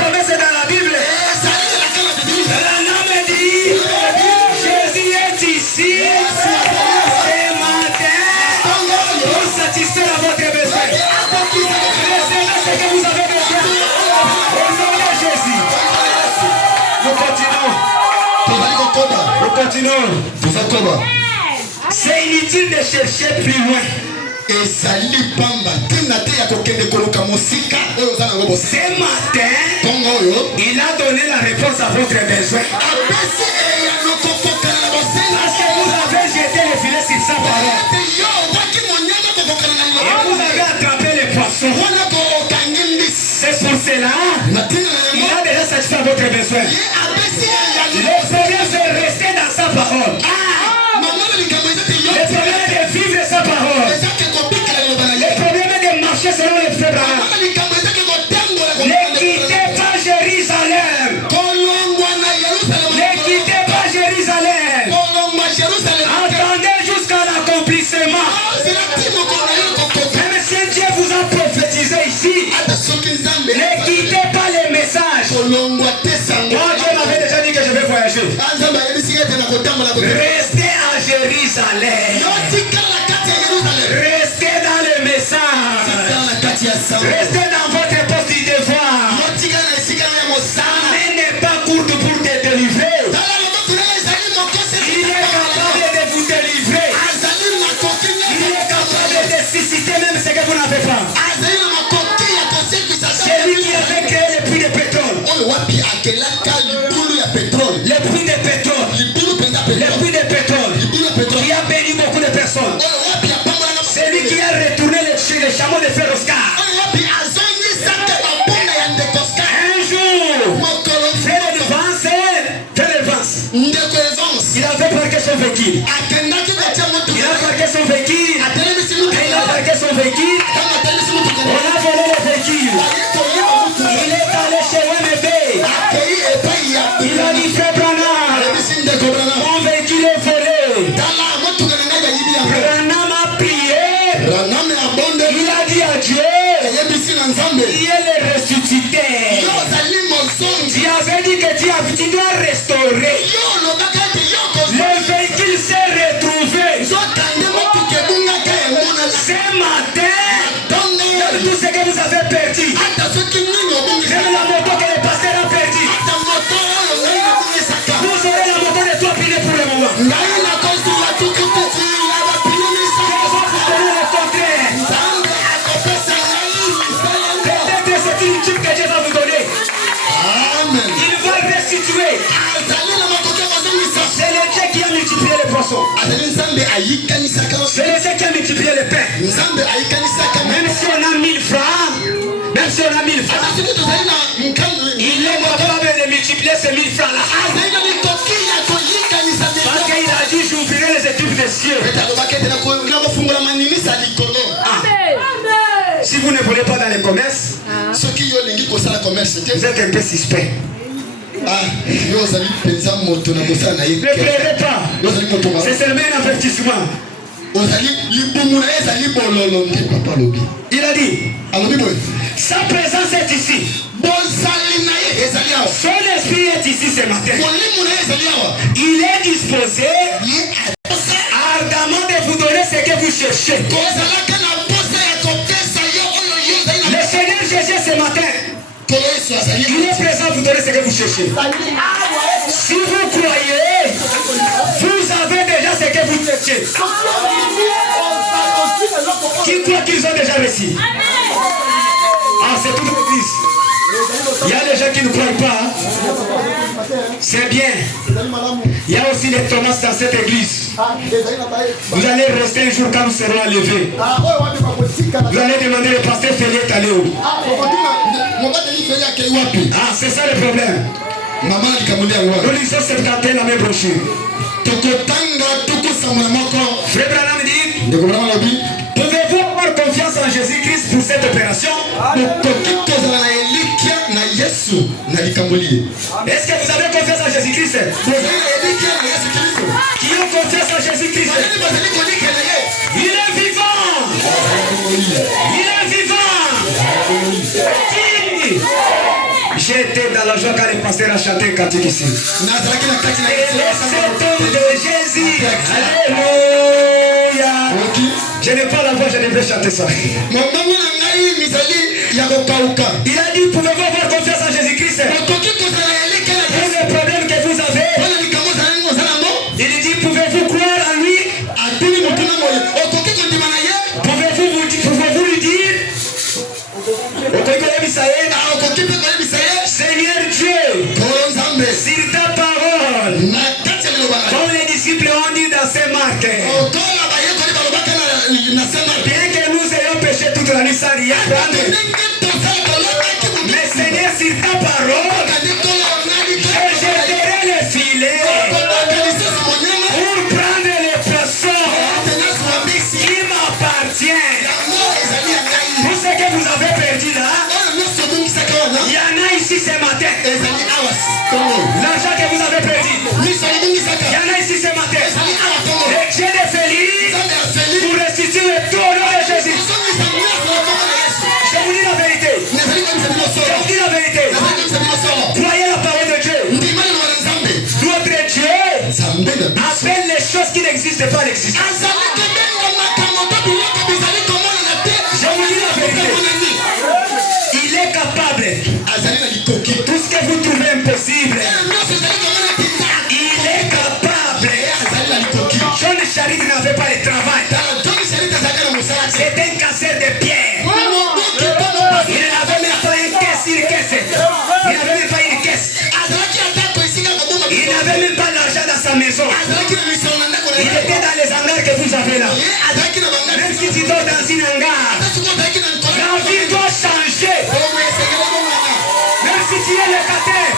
Continuons. C'est inutile de chercher plus loin. Ce matin, il a donné la réponse à votre besoin. Parce que vous avez jeté le filet sur sa parole. Et vous avez attrapé les poissons. C'est pour cela il a déjà satisfait votre besoin. Le problème c'est rester dans sa parole. Le problème est de vivre sa parole. Le problème est de marcher selon les faits. Ne quittez pas Jérusalem. Ne quittez pas Jérusalem. Attendez jusqu'à l'accomplissement. Même si Dieu vous a prophétisé ici, ne quittez pas les messages. Moi, Dieu m'avait déjà dit que je vais voyager. Restez à Jérusalem. Restez dans le message. Restez dans votre poste du devoir. Sa main n'est pas courte pour te délivrer. Il est capable de vous délivrer. Il est capable de susciter même ce que vous n'avez pas. C'est lui qui avait créé le puits de pétrole. Le puits de pétrole. Le puits de pétrole. Qui a béni beaucoup de personnes. C'est lui qui a retourné les chameaux de fer Oscar. Un jour, fait l'élevance. Il avait parqué son véhicule. Il a parqué son véhicule. Et il a parqué son véhicule. On a volé le véhicule. Il est allé chez WMB. Il a dit frère Branham, mon véhicule est volé. Branham a prié. Il a dit à Dieu, il est le ressuscité. Tu avais dit que tu dois restaurer. Le véhicule s'est retrouvé. Ce matin, dans tout ce que vous avez perdu, même la moto que le pasteur a perdu, vous aurez la moto de 3 piliers pour le moment. Peut-être c'est une type que Dieu va vous donner. Amen. Il va restituer. C'est le Dieu qui a multiplié les poissons. C'est le Dieu qui a multiplié le pain. Même si on a 1000 francs, il est capable de multiplier ces 1000 francs là. Parce qu'il a dit j'ouvrirai les études des cieux. Si vous ne voulez pas dans les commerces, vous êtes un peu suspect. Ne pleurez pas. C'est seulement un avertissement. Il a dit, sa présence est ici. Son esprit est ici ce matin. Il est disposé ardemment de vous donner ce que vous cherchez. Le Seigneur Jésus ce matin, il est présent à vous donner ce que vous cherchez. Si vous croyez, vous avez déjà ce que vous cherchez. Qui croit qu'ils ont déjà reçu? Ah, c'est toute l'église. Il y a des gens qui ne croient pas. C'est bien. Il y a aussi les Thomas dans cette église. Vous allez rester un jour quand nous serons enlevés. Vous allez demander le pasteur Félix est allé où? Ah, c'est ça le problème. Nous lisons 71 la même brochure. Frère Branham dit, pouvez-vous avoir confiance en Jésus-Christ pour cette opération? Est-ce que vous avez confiance en Jésus-Christ? Qui ont confiance en Jésus-Christ? Il est vivant. Il est vivant. Qui? J'étais dans la joie quand le pasteur a chanté un cantique ici. Et c'est homme de Jésus. Alléluia. Je n'ai pas la voix, je devrais chanter ça. Il a dit, pouvez-vous avoir confiance en Jésus-Christ? Pour le problème que vous avez, Seigneur Dieu, sur ta parole, comme les disciples ont dit dans ces matin, bien que nous ayons péché toute la nuit sans rien prendre, mais Seigneur, sur ta parole, je jeterai les filets pour prendre les poissons qui m'appartiennent. Tout ce que vous avez perdu là, il y en a ici ce matin. L'argent que vous avez perdu, il y en a ici ce matin. Et Dieu est félix pour restituer tout au nom de Jésus. Je vous dis la vérité. Je vous dis la vérité. Croyez la parole de Dieu. Notre Dieu appelle les choses qui n'existent pas l'existence. Je vous dis la vérité. Il est capable. Tout ce que vous trouvez impossible, il est capable. John Charit n'avait pas le travail. C'est un casseur de pierre. Il n'avait même pas une caisse. Il n'avait même pas une caisse. Il n'avait même pas l'argent dans sa maison. Il était dans les hangars que vous avez là. Même si tu dors dans une hangar, la vie doit changer. Même si tu es locataire,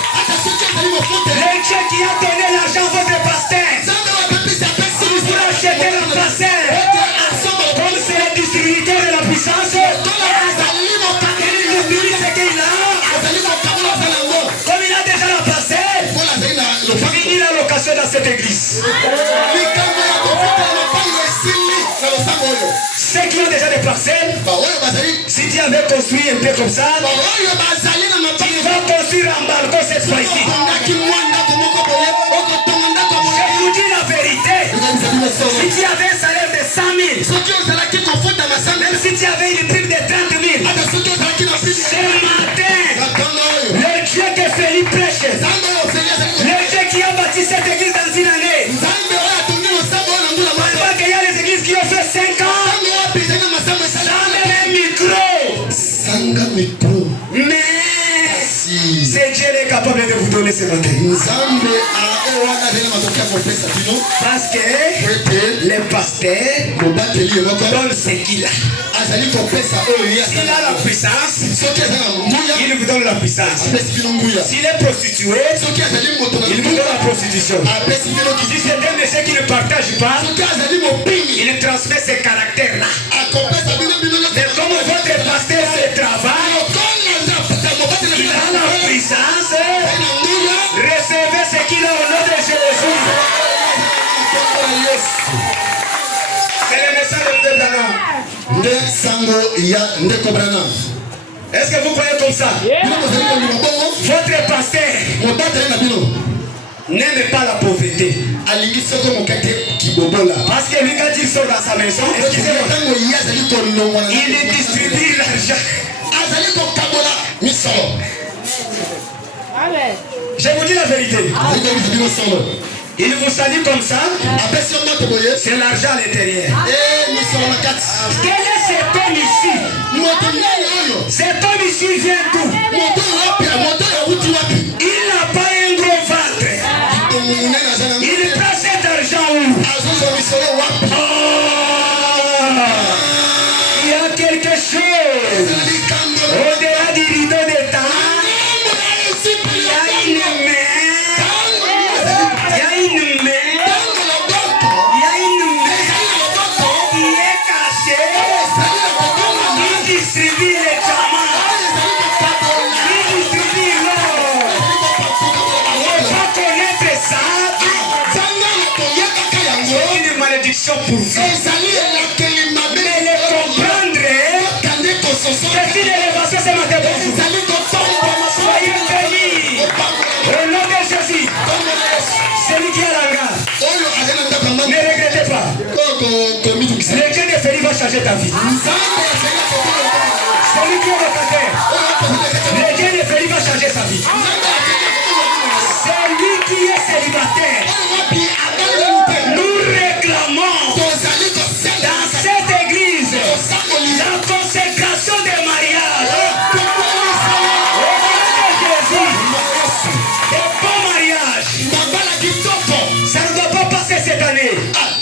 le Dieu qui a donné l'argent à votre pasteur pour acheter la parcelle, comme c'est le distributeur de la puissance, il distribue ce qu'il a. Comme il a déjà la parcelle, finit la location dans cette église. Ceux qui ont déjà des parcelles, si tu avais construit un peu comme ça, tu vas construire un balcon cette fois-ci. Je vous dis la vérité. Si tu avais un salaire de 100 000, même si tu avais une prime de 30 000, ce matin, le Dieu que Philippe prêche, le Dieu qui a bâti cette église dans une année, pendant qu'il y a les églises qui ont fait 5 ans, mais c'est Dieu est capable de vous donner ce matin. Parce que le pasteur donne ce qu'il a. S'il a la puissance, il vous donne la puissance. S'il est prostitué, il vous donne la prostitution. Si c'est un monsieur qui ne partage pas, il transmet ce caractère-là. C'est comme votre pasteur a le travail, il a la puissance. Recevez ce qu'il a au nom de Jésus. C'est le message de Branham. Est-ce que vous croyez comme ça? Votre pasteur n'aime pas la pauvreté. Parce que lui, quand il sort dans sa maison, il distribue l'argent. Je vous dis la vérité. Il vous salue comme ça. C'est l'argent à l'intérieur. Quel est cet homme ici? Cet homme ici vient d'où? Il n'a pas un gros ventre. Il prend cet argent où? Il y a quelque chose au-delà du rideau de temps. Il y a une main. Il y a une main. Il y a une main qui est cachée. Il distribue les diamants. Il distribue l'or. On va connaître ça. C'est une malédiction pour vous. Mais le comprendre, c'est une élévation ce matin pour vous. Soyez bénis. Au nom de Jésus. Celui qui a la garde, ne regrettez pas. Le Dieu de Félix va changer ta vie. Celui qui est locataire, le Dieu de Félix va changer sa vie. Celui qui est célibataire, nous réclamons dans cette église la consécration des mariages.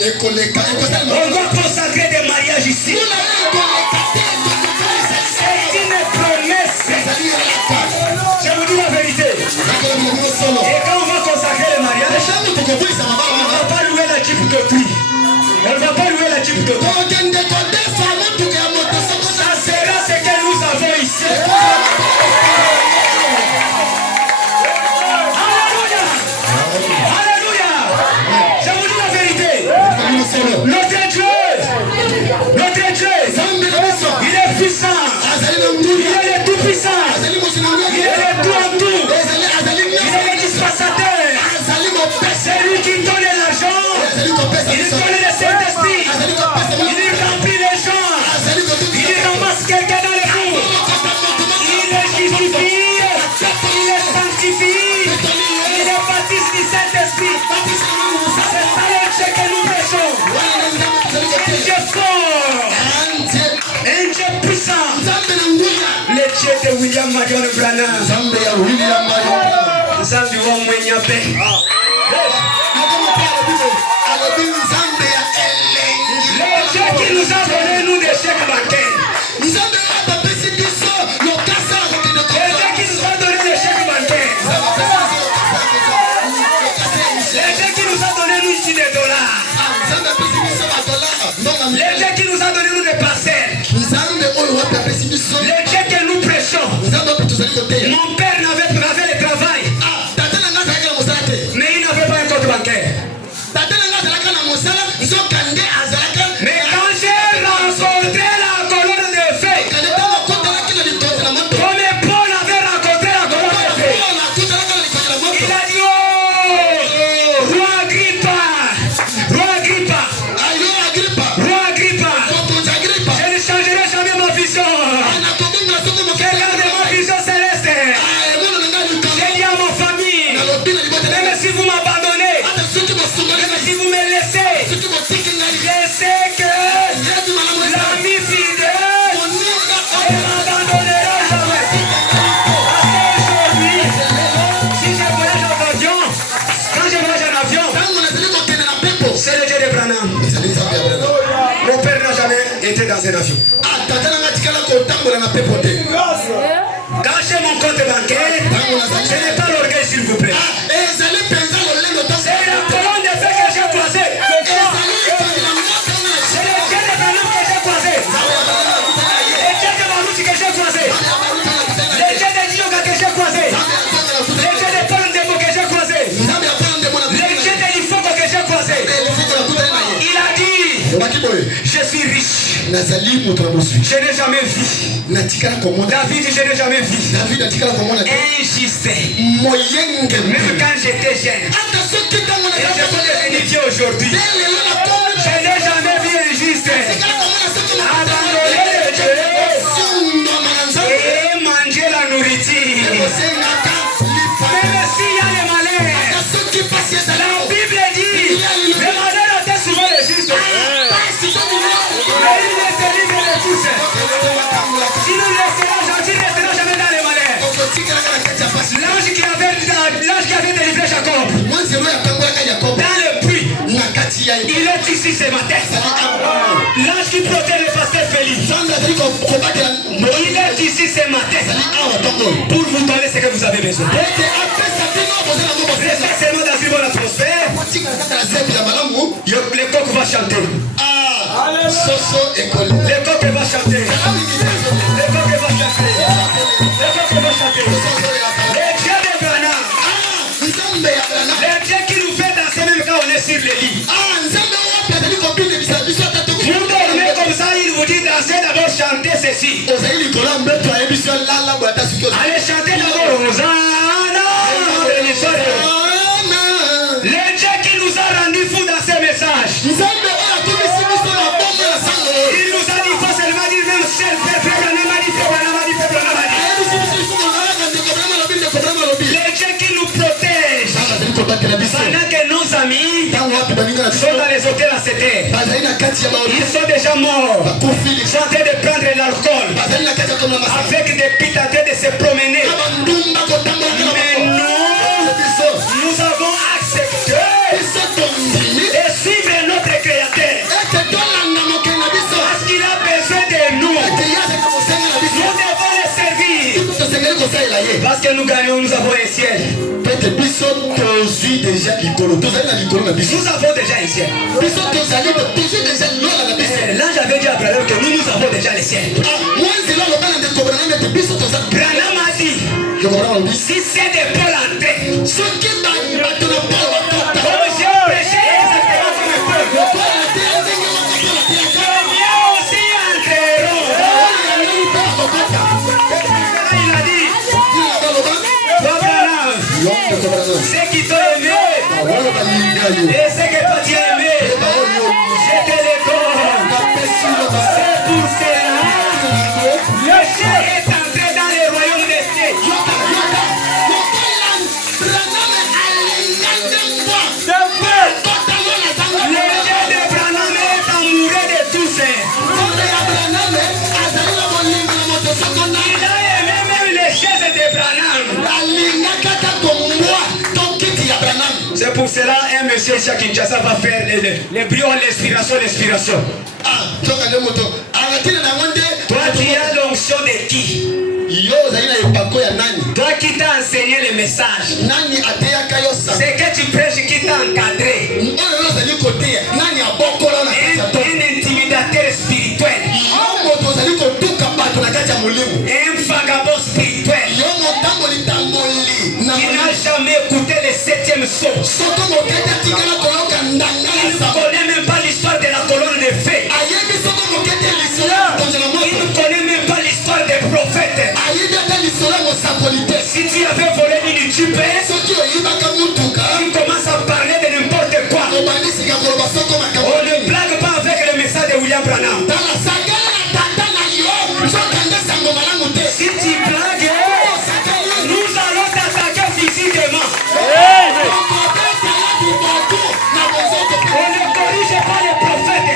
On va consacrer des mariages ici. C'est une promesse. Je vous dis la vérité. Et quand on va consacrer les mariages, on ne va pas louer la Jeep d'autrui. On ne va pas louer la Jeep d'autrui. Ça sera ce que nous avons ici. Alléluia. Je vous dis la vérité. Notre Dieu, il est puissant. Il est le tout puissant. Il est le tout en tout. Il est le dispensateur. C'est lui qui donne l'argent. Il donne le Saint-Esprit. Il remplit les gens. Il ramasse quelqu'un dans les cours. Il les justifie. Il les sanctifie. Il les baptise du Saint-Esprit. C'est ça le Dieu que nous prêchons. Un Dieu fort. Un Dieu puissant. Le Dieu de William Marion Branham. Zambi wa mwenyabe. Le Dieu qui nous a donné nous des chèques bancaires. Le Dieu qui nous a donné des chèques bancaires. Le Dieu qui nous a donné nous ici des dollars. Le Dieu qui nous a donné nous des parcelles. Le Dieu que nous prêchons. Mon père n'avait le travail. Mais il n'avait pas un compte bancaire. Mais quand j'ai rencontré la colonne de feu, comme Paul avait rencontré la colonne de feu, il a dit: oh, roi Agrippa, je ne changerai jamais ma vision. Regarde ma vision céleste. J'ai dit à ma famille, même si vous m'abandonnez, même si vous me laissez, je sais que l'ami fidèle ne m'abandonnera jamais. Parce qu'aujourd'hui, si je voyage en avion, quand je voyage en avion, c'est le Dieu de Branham. Mon père n'a jamais été dans un avion. Quand j'ai mon compte bancaire, ce n'est pas l'orgueil, s'il vous plaît. C'est la colonne de feu que j'ai croisée. C'est le Dieu de Branham que j'ai croisé. Le Dieu de Marouchi que j'ai croisé. Le Dieu de Dioga que j'ai croisé. Le Dieu de Pandemo que j'ai croisé. Le Dieu de Lifongo que j'ai croisé. Il a dit: je suis riche. Je n'ai jamais vu. David, je n'ai jamais vu injuste. Même quand j'étais jeune. Et je peux devenir Dieu aujourd'hui. Je n'ai jamais vu injuste. Abandonner le Dieu et manger la nourriture. Même s'il y a les malheurs, la Bible dit: les malheurs étaient souvent les justes. Mais il les délivre de tous. Si nous laisserons jamais dans les malheurs. L'ange qui avait délivré Jacob dans le puits, il est ici ce matin. L'ange qui protège le pasteur Félix, il est ici ce matin pour vous donner ce que vous avez besoin. Restez seulement dans une bonne atmosphère. Le coq va chanter. Le coq va chanter. Le coq va chanter. Le coq va chanter. Le Dieu de Branham. Le Dieu qui nous fait danser même quand on est sur le lit. Vous dormez comme ça, il vous dit danser d'abord, chanter ceci. Allez chanter d'abord Hosanna. Le Dieu qui nous a rendu fous dans ces messages. Il nous a dit, il faut seulement dire même seul peuple. Le Dieu qui nous protège. Pendant que nos amis sont dans les hôtels à cette heure, ils sont déjà morts. Ils sont en train de prendre l'alcool avec des pites en train de se promener. Mais nous avons accepté de suivre notre créateur. Parce que nous gagnons, nous avons un ciel. Nous avons déjà un ciel. Là j'avais dit à Branham que nous avons déjà le ciel. Branham a dit, si c'est des Paul entrés, comme j'ai prêché exactement comme un peuple, viens aussi entreront. Il a dit, ceux qui t'ont aimé et ceux que toi tu as aimé, je te les donne. C'est pour cela le chien est entré dans le royaume des cieux. Le chien de Branham est amoureux de tous. Il a aimé même les chaises de Branham. C'est pour cela un monsieur ici à Kinshasa va faire les brio, l'inspiration. Toi tu as l'onction de qui? Toi qui t'as enseigné le message. C'est que tu prêches qui t'a encadré. Un intimidateur spirituel. Un vagabond spirituel. Qui n'a jamais écouté le 7e saut. Il ne connaît même pas l'histoire de la colonne de feu. Il ne connaît même pas l'histoire des prophètes. Si tu avais volé une tube, il commence à parler de n'importe quoi. On ne blague pas avec le message de William Branham. Si tu blagues, nous allons t'attaquer physiquement. On ne corrige pas les prophètes.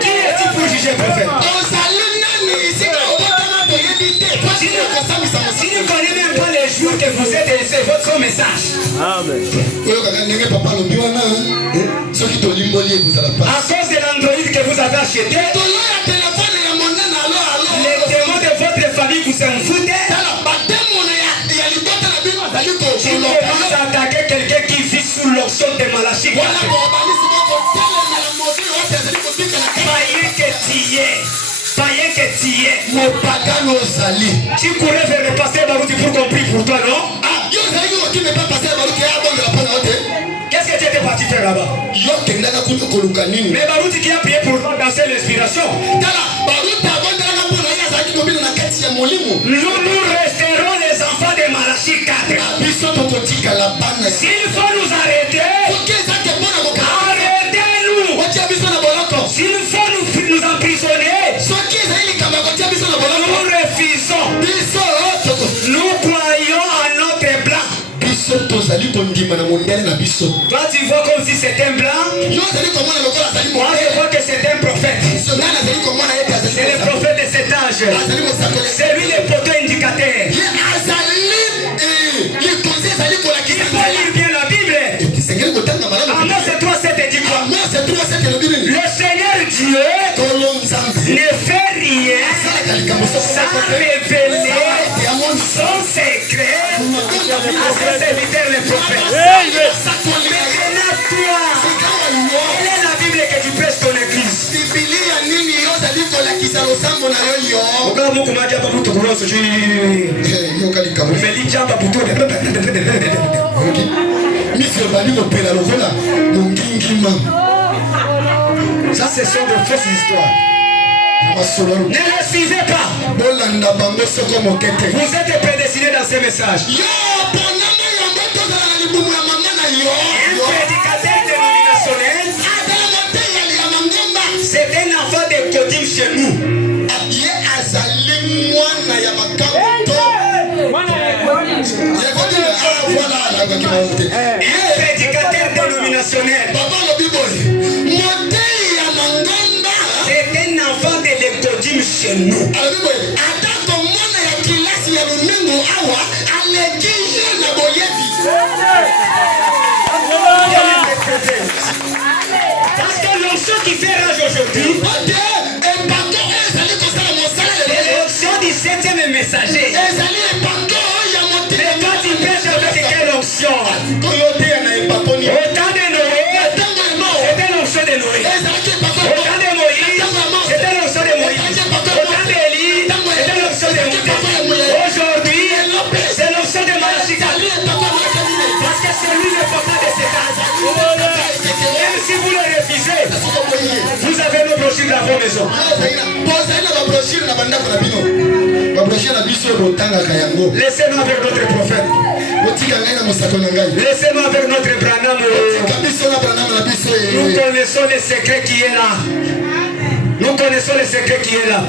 Qui est-il pour juger prophète? Si ne connaissez même pas les jours que vous êtes laissé votre message. Amen. À cause de l'Android que vous avez acheté, les démons de votre famille vous en foutez. Tu commences à attaquer quelqu'un qui vit sous l'onction de Malachi. Païen que tu es. Tu courais vers le pasteur Barouti pour compris pour toi, non? Qu'est-ce que tu étais parti faire là-bas? Mais Barouti qui a prié pour danser l'inspiration. Nous resterons les enfants de Malachi 4. S'il faut nous arrêter, arrêtez-nous. S'il faut nous emprisonner, nous refusons. Nous croyons à notre blanc. Toi tu vois comme si c'est un blanc. Moi je vois que c'est un prophète. C'est le prophète de cet âge. C'est lui le poteau indicateur. Il faut lire bien la Bible. Amos 3:7 dit quoi? Le Seigneur Dieu ne fait rien sans révéler son secret à ses serviteurs les prophètes. Maintenant toi, quelle est la Bible que tu prêches ton église? Ça ce sont de fausses histoires. Ne le suivez pas. Vous êtes prédestinés dans ces messages. Un prédicateur dénominationnel, c'est un enfant de Kodim chez nous. Un prédicateur dénominationnel, c'est un enfant de l'Ekodim chez nous. Parce que l'onction qui fait Vous avez nos brochures dans vos maisons. Laissez-nous avec notre prophète. Laissez-nous avec notre Branham. Nous connaissons les secrets qui est là. Nous connaissons les secrets qui est là.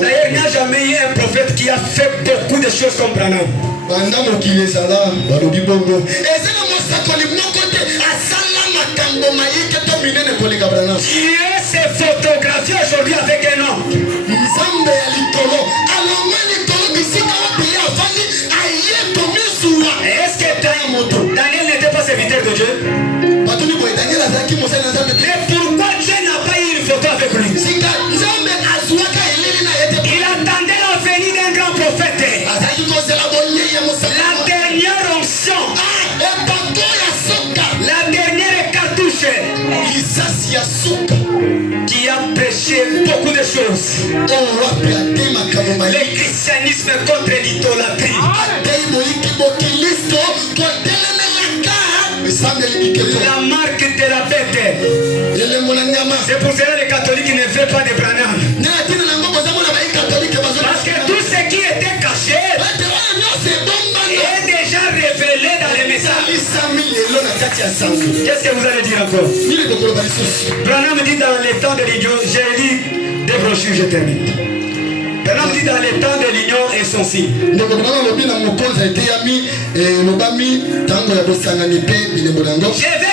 D'ailleurs, il n'y a jamais eu un prophète qui a fait beaucoup de choses comme Branham. Dieu s'est photographié aujourd'hui avec un homme. Est-ce que Daniel n'était pas serviteur de Dieu? Mais pourquoi Dieu n'a pas eu une photo avec lui? Il attendait la venue d'un grand prophète. La dernière onction. La dernière cartouche. Qui a prêché beaucoup de choses. Le christianisme contre l'idolâtrie. La marque de la bête. C'est pour cela que les catholiques ne veulent pas de Branham. Parce que tout ce qui était caché est déjà révélé dans les messages. Qu'est-ce que vous allez dire encore? Branham dit dans les temps de l'union, j'ai lu des brochures, je termine. Branham dit dans les temps de l'union et son signe. Je veux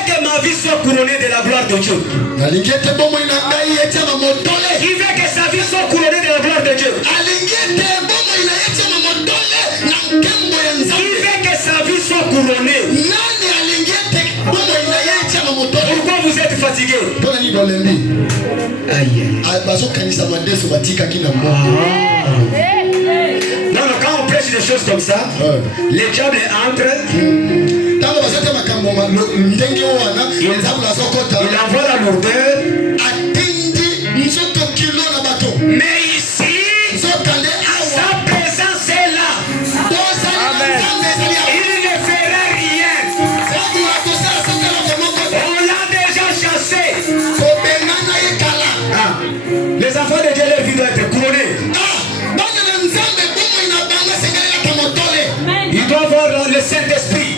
que ma vie soit couronnée de la gloire de Dieu. Il veut que sa vie soit couronnée de la gloire de Dieu. Il veut que sa vie soit couronnée. Pourquoi vous êtes fatigué? Non, quand on prêche des choses comme ça, les diables entrent. Il envoie la lourdeur. Mais ici, sa présence est là. Il ne fera rien. On l'a déjà chassé. Les enfants de Dieu, leur vie doit être couronnée. Ils doivent avoir le Saint-Esprit.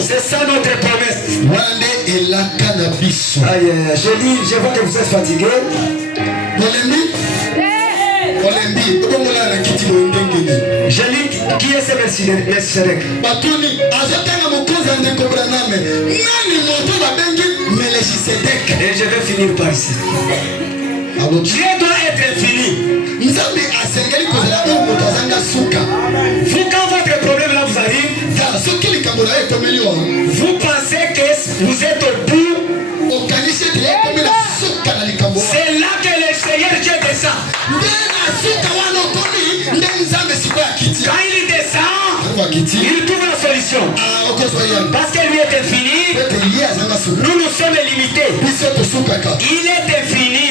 C'est ça notre promesse. Je vois que vous êtes fatigué. Je lis qui est ce Melchizedek. Et je vais finir par ici. Dieu doit être infini. Vous, quand votre problème là vous arrive, vous pensez que vous êtes au bout. C'est là que le Seigneur Dieu descend. Quand il descend, il trouve la solution. Parce que lui est infini, nous nous sommes limités. Il est infini.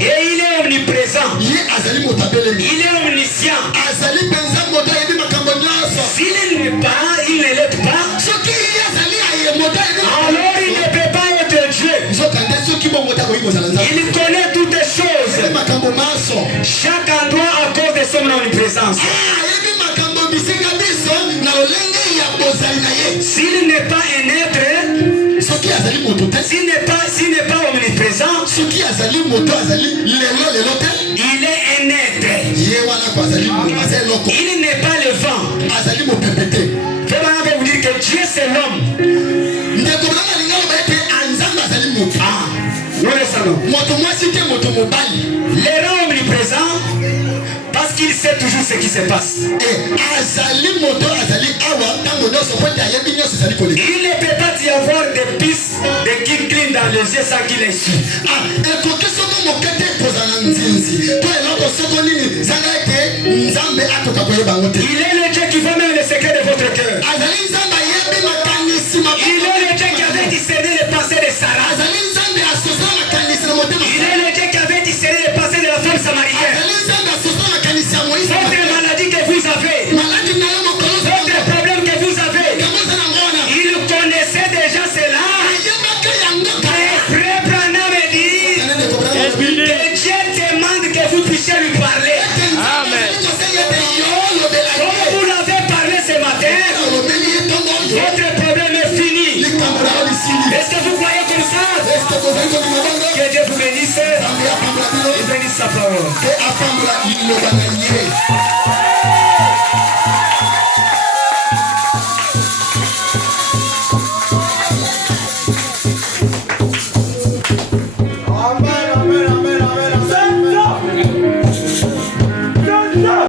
Et il est omniprésent. Il est omniscient. S'il n'est pas, il ne l'est pas. Alors il ne peut pas être Dieu. Il connaît toutes les choses. Chaque endroit à cause de son omniprésence. S'il n'est pas un être, s'il n'est pas omniprésent, il est un être. Il n'est pas le vent. Fais-moi vous dire que Dieu c'est l'homme. Nous le savons. Les rangs omniprésents, parce qu'il sait toujours ce qui se passe. Il ne peut pas y avoir des pistes de qui clignent dans les yeux sans qu'il ait su. Il est le Dieu qui voit même les secrets de votre cœur. Il est le Dieu qui avait discerné les pensées de Sarah. Il est le Dieu qui avait discerné les pensées de la femme samaritaine. Votre maladie que vous avez, votre problème que vous avez, il connaissait de Et à femme là, il le va gagner.